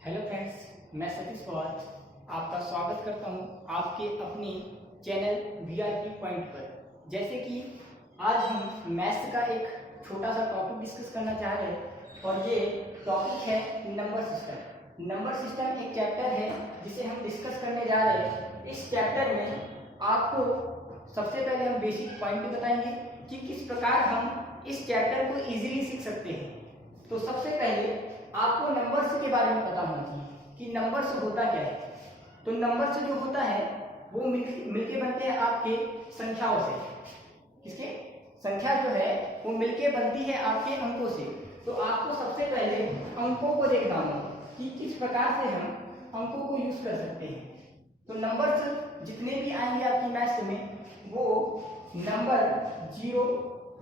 Hello friends, मैं सतीश पवार आपका स्वागत करता हूं आपके अपने चैनल वीआईपी पॉइंट पर। जैसे कि आज हम मैथ्स का एक छोटा सा टॉपिक डिस्कस करना चाह रहे हैं और ये टॉपिक है नंबर सिस्टम। नंबर सिस्टम एक चैप्टर है जिसे हम डिस्कस करने जा रहे हैं। इस चैप्टर में आपको सबसे पहले हम बेसिक पॉइंट बताएंगे कि किस प्रकार हम इस चैप्टर को इजीली सीख सकते हैं। तो सबसे पहले आपको नंबर्स के बारे में पता होना चाहिए कि नंबर्स होता क्या है। तो नंबर्स जो होता है वो मिलके बनते हैं आपके संख्याओं से। किसके? संख्या जो है वो मिलके बनती है आपके अंकों से। तो आपको सबसे पहले अंकों को देखना होगा कि किस प्रकार से हम अंकों को यूज कर सकते हैं। तो नंबर्स जितने भी आएंगे आपकी मैथ्स में वो नंबर 0,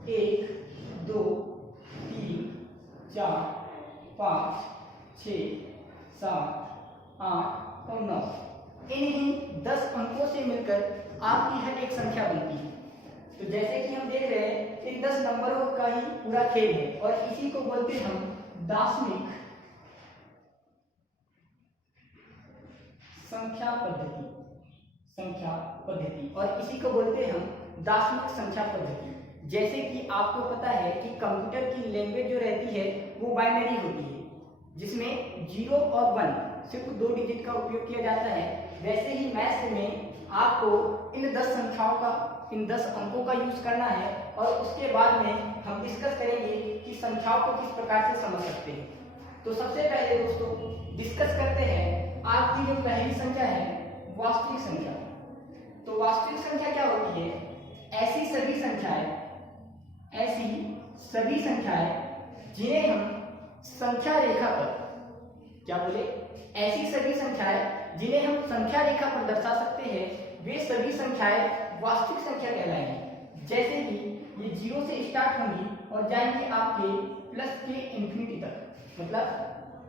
1, 2, 3, 4, 5, 6, 7, 8 और 9 इन्हीं 10 अंकों से मिलकर आपकी हर एक संख्या बनती है। तो जैसे कि हम देख रहे हैं इन 10 नंबरों का ही पूरा खेल है और इसी को बोलते हैं हम दार्शनिक संख्या पद्धति और इसी को बोलते हैं हम दार्शनिक संख्या पद्धति। जैसे कि आपको पता है कि कंप्यूटर की लैंग्वेज जो रहती है वो बाइनरी होती है जिसमें 0 और 1 सिर्फ 2 डिजिट का उपयोग किया जाता है। वैसे ही मैथ्स में आपको इन 10 संख्याओं का, इन 10 अंकों का यूज करना है और उसके बाद में हम डिस्कस करेंगे कि संख्याओं को किस प्रकार से समझ सकते हैं। तो सबसे पहले दोस्तों डिस्कस करते हैं आज की जो पहली संख्या है वास्तविक संख्या। तो वास्तविक संख्या क्या होती है? ऐसी सभी संख्याएं जिन्हें हम संख्या रेखा पर, क्या बोले, ऐसी सभी संख्याएं जिन्हें हम संख्या रेखा पर दर्शा सकते हैं वे सभी संख्याएं वास्तविक संख्या कहलाएंगी। जैसे कि ये 0 से स्टार्ट होंगी और जाएंगी आपके प्लस के इंफिनिटी तक, मतलब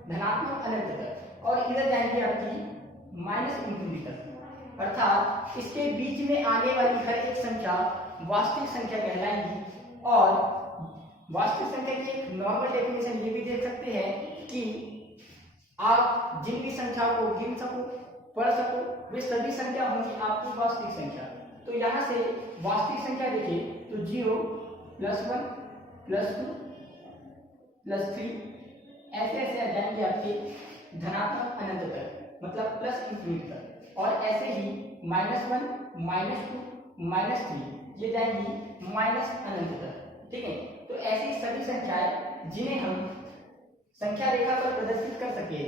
धनात्मक अनंत तक, और इधर जाएंगी आपकी माइनस इंफिनिटी तक। अर्थात इसके बीच में आने वाली हर एक संख्या वास्तविक संख्या कहलाएंगी। और वास्तविक संख्या की एक नॉर्मल डेफिनेशन ये भी देख सकते हैं कि आप जिन भी संख्याओं को गिन सको, पढ़ सको, वे सभी संख्या होंगी आपकी वास्तविक संख्या। तो यहाँ से वास्तविक संख्या देखिए तो 0, +1, +2, +3 ऐसे ऐसे आ जाएंगे आपके धनात्मक अनंत तक, मतलब प्लस इंफिनिटी तक। और ऐसे ही -1, -2, -3 ये जाएंगी माइनस अनंत तक। ठीक है, तो ऐसी सभी संख्याएं जिन्हें हम संख्या रेखा पर प्रदर्शित कर सके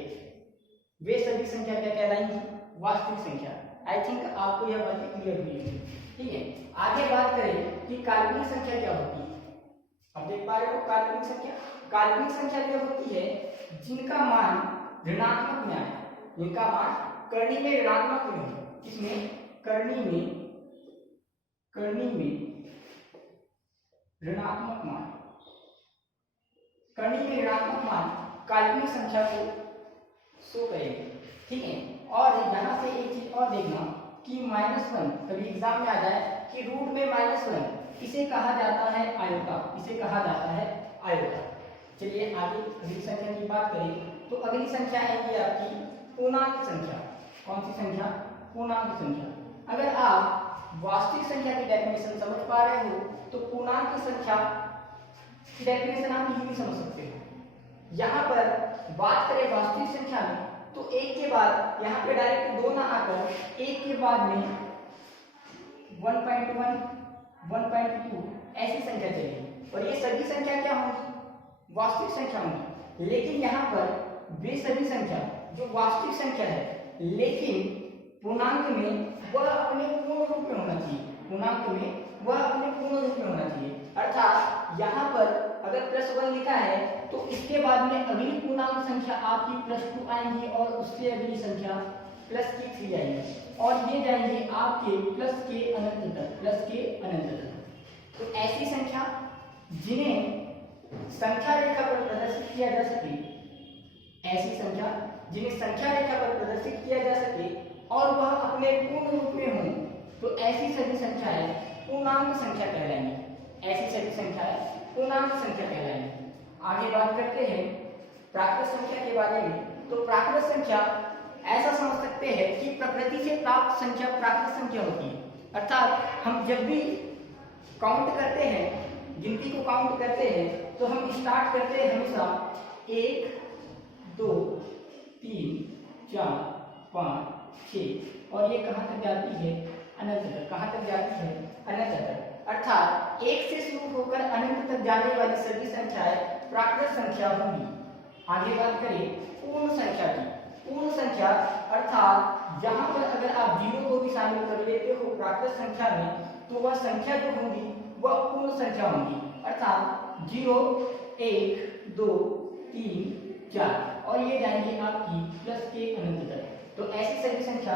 वे सभी संख्या क्या कहलाएंगी? वास्तविक संख्या। आई थिंक आपको यह बात क्लियर हुई है। ठीक है, आगे बात करें कि काल्पनिक संख्या क्या होती है। अब देख पा रहे हो काल्पनिक संख्या। काल्पनिक संख्या यह होती है जिनका मान ऋणात्मक में आए, जिनका मान करनी में ऋणात्मक में हो। इसमें करनी में ऋणात्मक मान, करनी में ऋणात्मक मान काल्पनिक संख्या को शो करेंगे। ठीक है, और यहाँ से एक चीज और देखना कि -1 कभी एग्जाम में आ जाए कि रूट में -1, इसे कहा जाता है आयोता, इसे कहा जाता है आयोता। चलिए आगे अगली संख्या की बात करें तो अगली संख्या आएगी आपकी पूर्णांक संख्या। कौन सी संख्या? पूर्णांक संख्या। अगर आप वास्तविक संख्या की डेफिनेशन समझ पा रहे हो तो पूर्णांक संख्या की डेफिनेशन आप इजीली समझ सकते हो। यहाँ पर बात करें वास्तविक संख्या में तो एक के बाद यहाँ पे डायरेक्ट 2 ना आकर एक के बाद में 1.1, 1.2 ऐसी संख्या चलेगी और ये सभी संख्या क्या होंगी? वास्तविक संख्या होंगी। लेकिन यहाँ पर वे सभी संख्या जो वास्तविक संख्या है लेकिन पूर्णांक में वह अपने पूर्ण रूप में होना चाहिए, पूर्णांक में वह अपने पूर्ण रूप में होना चाहिए। अर्थात यहाँ पर अगर +1 लिखा है तो इसके बाद में अगली पूर्णांक संख्या आपकी +2 आएंगी और उससे अगली संख्या +3 आएंगी और ये जाएंगे आपके प्लस के अनंत तक। तो ऐसी संख्या जिन्हें संख्या रेखा पर प्रदर्शित किया जा सके, ऐसी संख्या जिन्हें संख्या रेखा पर प्रदर्शित किया जा सके और वह अपने पूर्ण रूप में हो तो ऐसी सभी संख्याएं पूर्णांक संख्या कहलाएंगी। ऐसी सभी संख्याएं पूर्णांक संख्या कहलाएंगी। आगे बात करते हैं प्राकृत संख्या के बारे में। तो प्राकृत संख्या ऐसा समझ सकते हैं कि प्रकृति से प्राप्त संख्या प्राकृत संख्या होती है। अर्थात हम जब भी काउंट करते हैं, गिनती को काउंट करते हैं, तो हम स्टार्ट करते हैं हमेशा 1 2 3 4 5 6 और ये कहाँ तक जाती है? अनंत तक। कहाँ तक जाती है? अनंत तक। अर्थात 1 से शुरू होकर अनंत तक जाने वाली सभी संख्याएं प्राकृत संख्या होंगी। आगे बात करें पूर्ण संख्या की। पूर्ण संख्या अर्थात यहाँ पर अगर आप जीरो को भी शामिल कर लेते हो प्राकृत संख्या में, तो वह संख्या जो होंगी वह पूर्ण संख्या होंगी। अर्थात 0 1 2 3 4 और ये जाएंगे आपकी प्लस के अनंत तक। तो ऐसी सभी संख्या,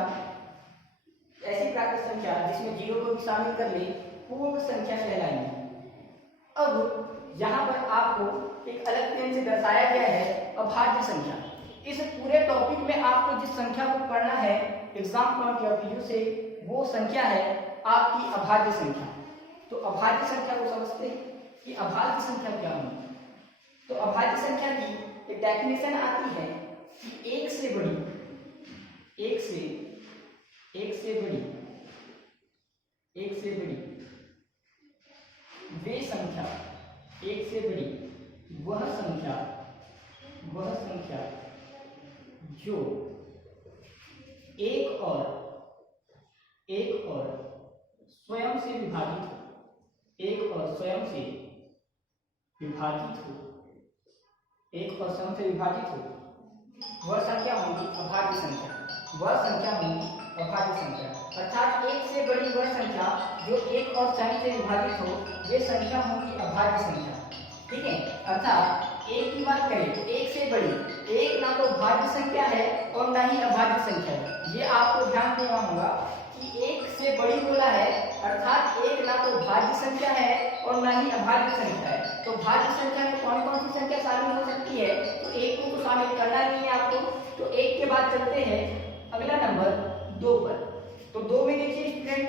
ऐसी प्राकृत संख्या जिसमें जीरो को भी शामिल कर ले, पूर्ण संख्या कहलाएंगी। अब यहाँ पर आपको एक अलग पेन से दर्शाया गया है अभाज्य संख्या। इस पूरे टॉपिक में आपको जिस संख्या को पढ़ना है एग्जाम पॉइंट ऑफ व्यू से, वो संख्या है आपकी अभाज्य संख्या। तो अभाज्य संख्या को समझते हैं कि अभाज्य संख्या क्या होगी। तो अभाज्य संख्या की एक डेफिनेशन आती है कि एक से बड़ी वे संख्या, एक से बड़ी वह संख्या जो एक और स्वयं से विभाजित हो, वह संख्या होगी अभाज्य संख्या। अर्थात एक से बड़ी वह संख्या जो एक और स्वयं से विभाजित हो, ये संख्या होगी अभाज्य संख्या। ठीक है। अर्थात एक की बात करें, एक से बड़ी, एक ना तो भाज्य संख्या है और ना ही अभाज्य संख्या है। ये आपको ध्यान देना होगा कि एक से बड़ी बोला है, अर्थात एक ना तो भाज्य संख्या है और ना ही अभाज्य संख्या है। तो भाज्य संख्या में कौन कौन सी संख्या शामिल हो सकती है? तो एक को तो शामिल करना नहीं है आपको। तो एक के बाद चलते हैं अगला नंबर 2 पर। तो 2 में देखिए स्टूडेंट,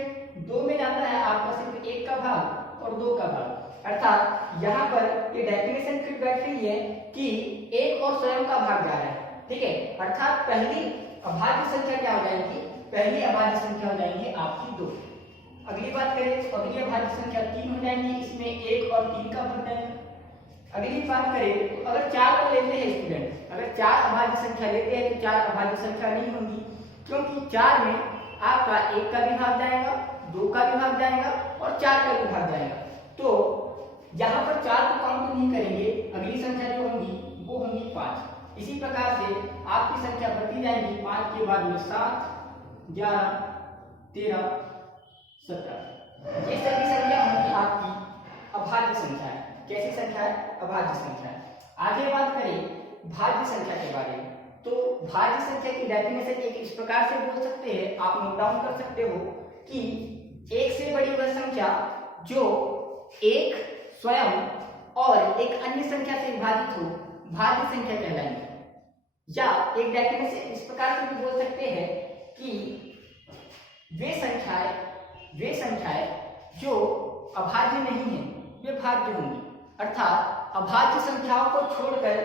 2 में जाता है आपका सिर्फ 1 का भाग और 2 का भाग। अर्थात यहाँ पर ये डेफिनेशन फिट बैठ रही है कि एक और स्वयं का भाग जा रहा है। ठीक है। अर्थात पहली अभाज्य संख्या क्या हो जाएगी? पहली अभाज्य संख्या हो जाएंगी आपकी 2। अगली बात करें तो अगली अभाज्य संख्या 3 हो जाएंगी, इसमें 1 और 3 का भाग जाएगा। अगली बात करें तो अगर 4 को लेते हैं स्टूडेंट, अगर 4 अभाज्य संख्या लेते हैं तो 4 अभाज्य संख्या नहीं होंगी, क्योंकि 4 में आपका 1 का भी भाग जाएगा, 2 का भी भाग जाएगा और 4 का भी भाग जाएगा। तो यहाँ पर 4 को काउंट नहीं करेंगे, अगली संख्या जो होंगी वो होंगी 5। इसी प्रकार से आपकी संख्या बढ़ती जाएगी, 5 के बाद में 7 11 13 17। ये सभी संख्या होंगी आपकी अभाज्य संख्या है। कैसी संख्या है? अभाज्य संख्या है। आगे बात करें भाज्य संख्या के बारे में, तो भाज्य संख्या की डेफिनेशन एक इस प्रकार से बोल सकते हैं, आप नोट डाउन कर सकते हो कि एक से बड़ी वह संख्या जो एक स्वयं और एक अन्य संख्या से विभाजित हो, भाज्य संख्या कहलाएगी। या एक डेफिनेशन इस प्रकार से भी बोल सकते हैं कि वे संख्याएं जो अभाज्य नहीं है, वे भाज्य होंगी। अर्थात अभाज्य संख्याओं को छोड़कर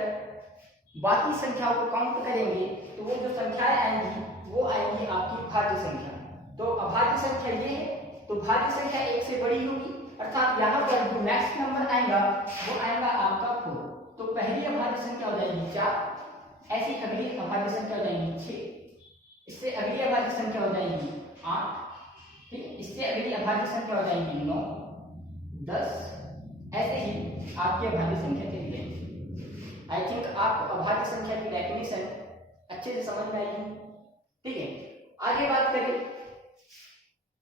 बाकी संख्याओं को काउंट करेंगे तो वो जो संख्याएं आएंगी वो आएंगी आपकी भाज्य संख्या। तो अभाज्य संख्या ये है, तो भाज्य संख्या 1 से बड़ी होगी। अर्थात यहाँ पर जो नेक्स्ट नंबर आएगा वो आएगा आपका 4। तो पहली अभाज्य संख्या हो जाएगी 4, ऐसी अगली अभाज्य संख्या हो जाएगी 6, इससे अगली अभाज्य संख्या हो जाएगी 8, ठीक, इससे अगली अभाज्य संख्या हो जाएगी 9 10, ऐसे ही आपकी अभाज्य संख्या चली जाएगी। आई थिंक आपको अभाज्य संख्या की डेफिनेशन अच्छे से समझ में आएगी। ठीक है। आगे बात करें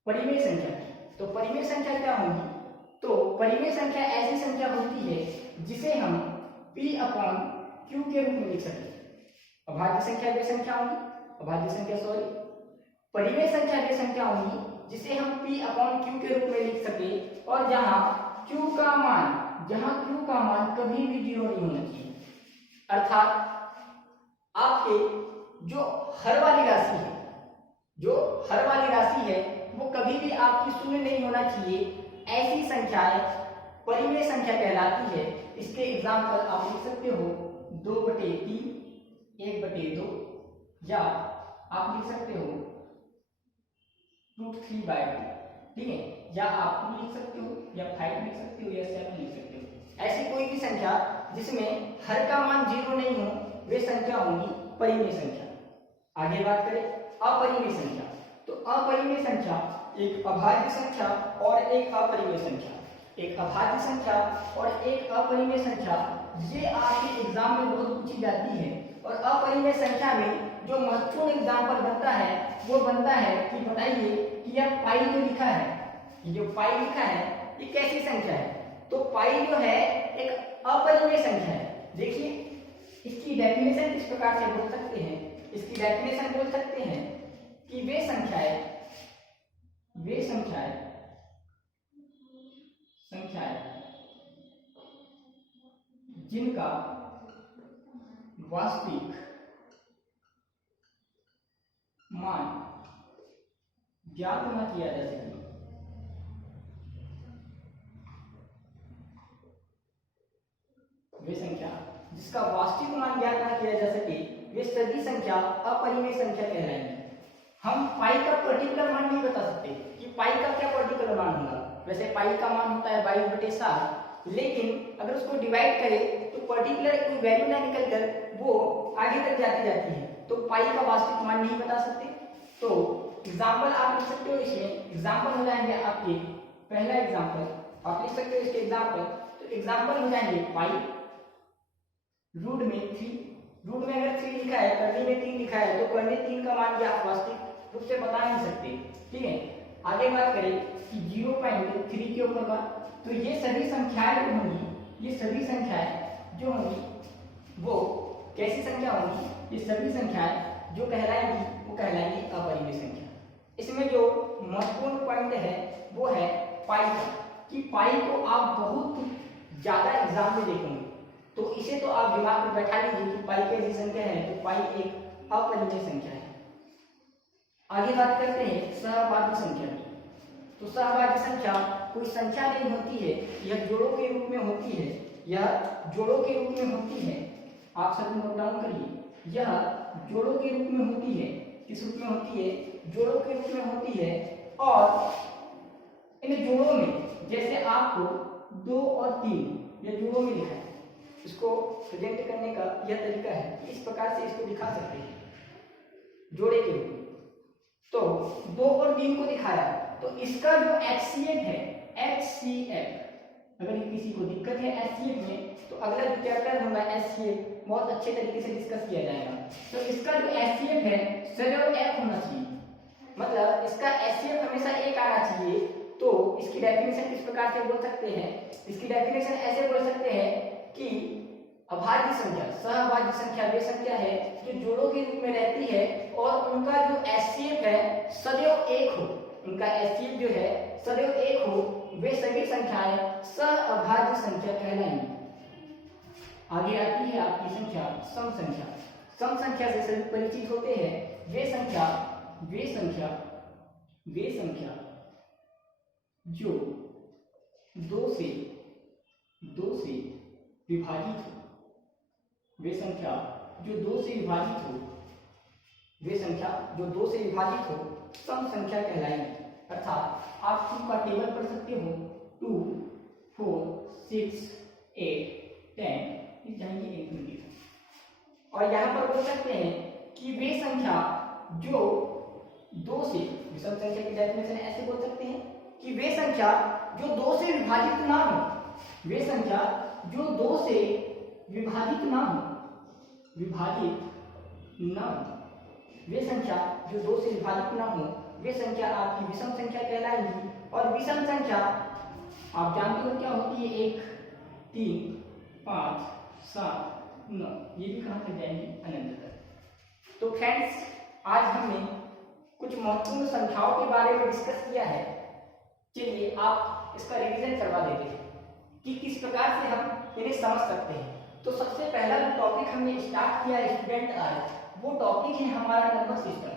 परिमेय संख्या की, तो परिमेय संख्या क्या होगी? तो परिमेय संख्या ऐसी संख्या होती है जिसे हम P/Q के रूप में लिख सकते हैं। अभाज्य संख्या वे संख्या होंगी, परिमेय संख्या वे संख्या होंगी जिसे हम P/Q के रूप में लिख सके और जहां Q का मान कभी भी 0 नहीं होना चाहिए। अर्थात आपके जो हर वाली राशि है वो कभी भी आपकी शून्य नहीं होना चाहिए। ऐसी संख्याएं परिमेय संख्या कहलाती है। इसके एग्जाम्पल आप लिख सकते हो 2/3, 1/2 या आप लिख सकते हो √3/2, ठीक है, या आप 2 लिख सकते हो या 5 लिख सकते हो या 7 लिख सकते हो। ऐसी कोई भी संख्या जिसमें हर का मान 0 नहीं हो वे संख्या होंगी परिमेय संख्या। आगे बात करें अपरिमेय संख्या, तो अपरिमेय संख्या एक अभाज्य संख्या और एक अपरिमेय संख्या, एक अभाज्य संख्या और एक अपरिमेय संख्या, ये आपके एग्जाम में बहुत पूछी जाती है। और अपरिमेय संख्या में जो महत्वपूर्ण एग्जाम्पल बनता है वो बनता है कि बताइए कि यह पाई जो लिखा है, ये जो पाई लिखा है ये कैसी संख्या है? तो पाई जो है एक अपरिमेय संख्या है। देखिए इसकी डेफिनेशन इस प्रकार से बोल सकते हैं, इसकी डेफिनेशन बोल सकते हैं कि वे संख्याएं जिनका वास्तविक मान ज्ञात न किया जा सके, वे संख्या जिसका वास्तविक मान ज्ञात न किया जा सके वे सभी संख्या अपरिमेय संख्या कहलाएंगी। हम पाई का पर्टिकुलर मान नहीं बता सकते कि पाई का क्या पर्टिकुलर मान होगा। वैसे पाई का मान होता है 22/7, लेकिन अगर उसको डिवाइड करें तो पर्टिकुलर कोई वैल्यू ना निकल कर वो आगे तक जाती है, तो पाई का वास्तविक मान नहीं बता सकते। तो एग्जाम्पल आप लिख सकते हो, इसमें एग्जाम्पल हो जाएंगे आपके, पहला एग्जाम्पल आप लिख सकते हो इसके एग्जाम्पल, तो एग्जाम्पल हो जाएंगे पाई रूट में 3, रूट में अगर 3 लिखा है, करनी में 3 लिखा है, तो करनी 3 का मान भी आप वास्तविक रूप से बता नहीं सकते, ठीक है। आगे बात करें कि 0.3 के ऊपर का, तो ये सभी संख्याएं जो होंगी, ये सभी संख्याएं जो होंगी वो कैसी संख्या होंगी? ये सभी संख्याएं जो कहलाएंगी वो कहलाएंगी अपरिमेय संख्या। इसमें जो महत्वपूर्ण पॉइंट है वो है पाई का, कि पाई को आप बहुत ज्यादा एग्जाम में देखेंगे, तो इसे तो आप दिमाग में बैठा लीजिए कि पाई कैसी संख्या है, तो पाई एक अपरिमेय संख्या है। आगे बात करते हैं सहभाज्य संख्या की। तो सहभाज्य संख्या कोई संख्या नहीं होती है, यह जोड़ों के रूप में होती है, यह जोड़ों के रूप में होती है। आप सभी नोट डाउन करिए, यह जोड़ों के रूप में होती है। किस रूप में होती है? जोड़ों के रूप में होती है। और इन जोड़ों में जैसे आपको 2 और 3 ये जोड़ों में लिखा है, इसको प्रेजेंट करने का यह तरीका है, इस प्रकार से इसको दिखा सकते हैं जोड़े के रूप में। तो 2 और 3 को दिखाया, तो इसका जो HCF है, HCF, अगर किसी को दिक्कत है HCF में तो अगला जो चैप्टर होगा HCF बहुत अच्छे तरीके से डिस्कस किया जाएगा। तो इसका जो HCF है सदैव 1 होना चाहिए, मतलब इसका HCF हमेशा 1 आना चाहिए। तो इसकी डेफिनेशन इस प्रकार से बोल सकते हैं, इसकी डेफिनेशन ऐसे बोल सकते हैं कि अभाज्य संख्या, सहभाज्य संख्या वे संख्या है जो जोड़ों के रूप में रहती है और उनका जो HCF है सदैव 1 हो, उनका HCF जो है सदैव 1 हो, वे सभी संख्याएं सहअभाज्य संख्या कहलाएंगी। आगे आती है आपकी संख्या सम संख्या। सम संख्या से सभी परिचित होते हैं। वे संख्या जो 2 से विभाजित हो, वे संख्या जो 2 से विभाजित हो, वे संख्या जो 2 से विभाजित हो सम संख्या कहलाएंगी। अर्थात आप 2 का टेबल पढ़ सकते हो, 2, 4, 6, 8, 10 जाएंगे 1, और यहाँ पर बोल सकते हैं कि वे संख्या जो 2 से, विषम संख्या की डेफिनेशन ऐसे बोल सकते हैं कि वे संख्या जो 2 से विभाजित ना हो, वे संख्या जो 2 से विभाजित ना हो, वे संख्या जो 2 से विभाजित ना हो, वे संख्या आपकी विषम संख्या कहलाएंगी। और विषम संख्या आप जानते हो क्या होती है? 1, 3, 5, 7, 9, ये भी कहां तक जाएंगी? अनंत तक। तो फ्रेंड्स, आज हमने कुछ महत्वपूर्ण संख्याओं के बारे में डिस्कस किया है। चलिए आप इसका रिवीजन करवा देते हैं कि किस प्रकार से हम इन्हें समझ सकते हैं। तो सबसे पहला जो टॉपिक हमने स्टार्ट किया स्टूडेंट आज, वो टॉपिक है हमारा नंबर सिस्टम।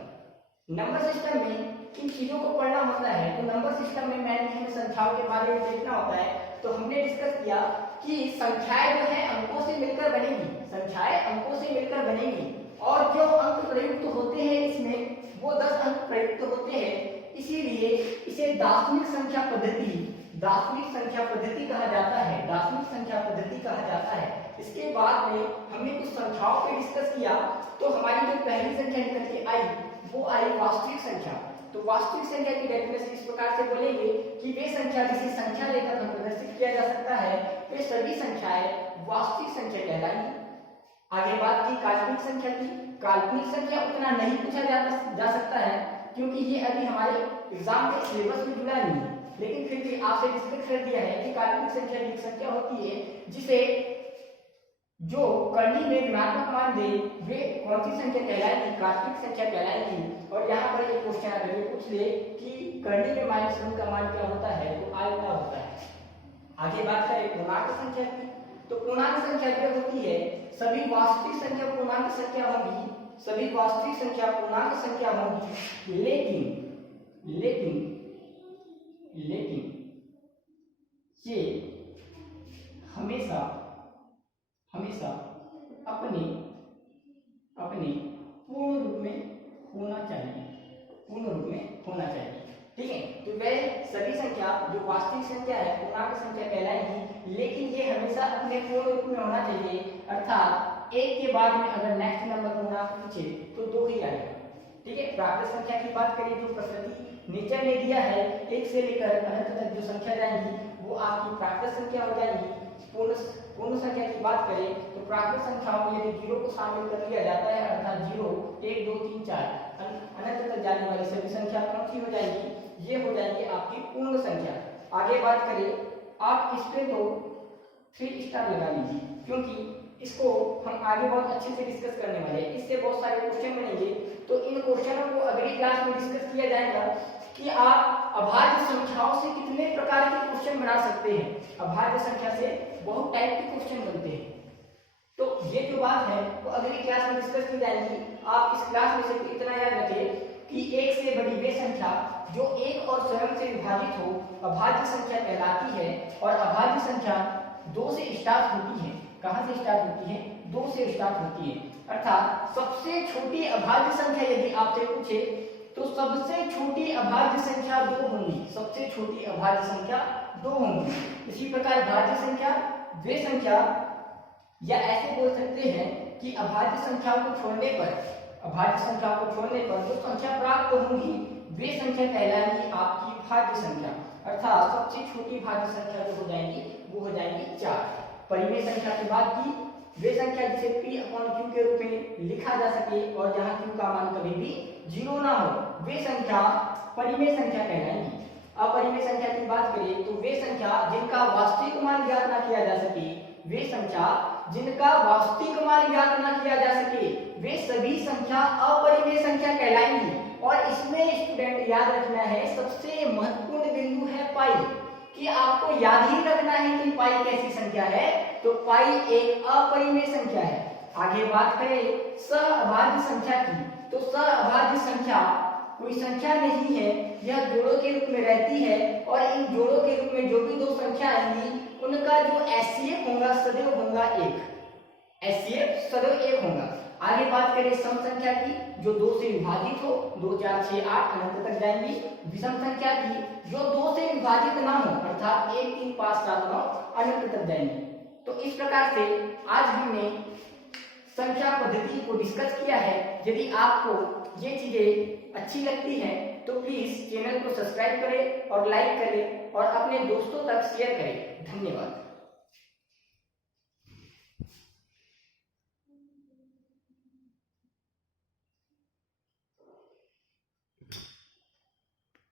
नंबर सिस्टम में इन चीजों को पढ़ना होता है। तो नंबर सिस्टम में मैंने हमें संख्याओं के बारे में देखना होता है। तो हमने डिस्कस किया कि संख्याएं जो है अंकों से मिलकर बनेगी, संख्याएं अंकों से मिलकर बनेगी और जो अंक प्रयुक्त होते हैं इसमें वो 10 अंक प्रयुक्त होते हैं, इसीलिए इसे दार्शनिक संख्या पद्धति कहा जाता है, दार्शनिक संख्या पद्धति कहा जाता है। इसके बाद में हमने कुछ संख्याओं पे डिस्कस किया, तो हमारी जो पहली संख्या निकल के आई वो आई वास्तविक संख्या। तो वास्तविक संख्या की डेफिनेशन इस प्रकार से बोलेंगे कि वे संख्या जिसे संख्या लेकर प्रदर्शित किया जा सकता है वे सभी संख्याएं वास्तविक संख्या कहलाएंगी। आगे बात की काल्पनिक संख्या की। काल्पनिक संख्या उतना नहीं पूछा जा सकता है क्योंकि ये अभी हमारे एग्जाम के सिलेबस में जुड़ा नहीं है, लेकिन फिर भी आपसे डिस्कस कर दिया है कि काल्पनिक संख्या एक संख्या होती है जिसे जो करनी में ऋणात्मक मान दे वे कौन सी संख्या कहलाएगी, काल्पनिक संख्या कहलाएगी। और यहाँ पर एक क्वेश्चन अगर ये पूछ ले कि करनी में -1 का मान क्या होता है तो I क्या होता है। आगे बात करें पूर्णांक संख्या की, तो पूर्णांक संख्या जो होती है सभी वास्तविक संख्या पूर्णांक संख्या होंगी, सभी वास्तविक संख्या पूर्णांक संख्या होंगी, लेकिन ये हमेशा अपने पूर्ण रूप में होना चाहिए, ठीक है। तो वे सभी संख्या जो वास्तविक संख्या है पूर्णांक संख्या कहलाएगी, लेकिन ये हमेशा अपने पूर्ण रूप में होना चाहिए, अर्थात एक के बाद में अगर नेक्स्ट नंबर पूर्णांक पूछे तो 2 ही आएगा, ठीक है। प्राकृत संख्या की बात करें तो प्रकृति नेचर ने दिया है 1 से लेकर अनंत तक जो संख्या जाएंगी वो आपकी प्राकृत संख्या हो जाएगी। पूर्ण संख्या की बात करें तो प्राकृत संख्याओं में यदि 0 को शामिल कर लिया जाता है अर्थात 0, 1, 2, 3, 4 अनंत तक जाने वाली सभी संख्या कौन सी हो जाएगी, ये हो जाएगी आपकी पूर्ण संख्या। आगे बात करें आप इस पे तो 3 स्टार लगा लीजिए क्योंकि इसको हम आगे बहुत अच्छे से डिस्कस करने वाले हैं, इससे बहुत सारे क्वेश्चन बनेंगे। तो इन क्वेश्चनों को अगली क्लास में डिस्कस किया जाएगा कि आप अभाज्य संख्याओं से कितने प्रकार के क्वेश्चन बना सकते हैं। अभाज्य संख्या से बहुत टाइप के क्वेश्चन बनते हैं, तो ये जो बात है वो अगली क्लास में डिस्कस की जाएगी। आप इस क्लास में से इतना याद रखें कि 1 से बड़ी वे संख्या जो 1 और स्वयं से विभाजित हो अभाज्य संख्या कहलाती है, और अभाज्य संख्या 2 से स्टार्ट होती है। कहां से स्टार्ट होती है? 2 से स्टार्ट होती है, अर्थात सबसे छोटी अभाज्य संख्या यदि आपसे पूछे तो सबसे छोटी अभाज्य संख्या 2 होंगी, सबसे छोटी अभाज्य संख्या 2 होंगी। इसी प्रकार भाज्य संख्या वे संख्या, या ऐसे बोल सकते हैं कि अभाज्य संख्या को छोड़ने पर जो संख्या प्राप्त होंगी वे संख्या कहलाएंगी आपकी भाज्य संख्या, अर्थात सबसे छोटी भाज्य संख्या जो हो जाएंगी वो हो जाएंगी 4। परिमेय संख्या की बात की, वे संख्या जिसे P/Q के रूप में लिखा जा सके और जहां Q का मान कभी भी 0 ना हो वे संख्या परिमेय संख्या कहलाएंगी। अपरिमेय संख्या की बात करें तो वे संख्या जिनका वास्तविक मान ज्ञात ना किया जा सके, वे संख्या जिनका वास्तविक मान ज्ञात ना किया जा सके वे सभी संख्या अपरिमेय संख्या कहलाएंगी। और इसमें स्टूडेंट याद रखना है सबसे महत्वपूर्ण बिंदु है पाई, कि आपको याद ही रखना है कि पाई कैसी संख्या है, तो पाई एक अपरिमेय संख्या है। आगे बात करें सहअभाज्य संख्या की, तो सहअभाज्य संख्या कोई संख्या नहीं है, यह जोड़ों के रूप में रहती है, और इन जोड़ों के रूप में जो भी 2 संख्या आएंगी उनका जो HCF होगा सदैव होगा 1, HCF सदैव 1 होगा। आगे बात करें सम संख्या की, जो 2 से विभाजित हो, 2, 4, 6, 8 अनंत तक जाएंगी। विषम संख्या की जो 2 से विभाजित ना हो, अर्थात 1, 3, 5, 7, 9 अनंत तक जाएंगी। तो इस प्रकार से आज हमने संख्या पद्धति को डिस्कस किया है। यदि आपको ये चीजें अच्छी लगती हैं तो प्लीज चैनल को सब्सक्राइब करें और लाइक करें और अपने दोस्तों तक शेयर करें। धन्यवाद।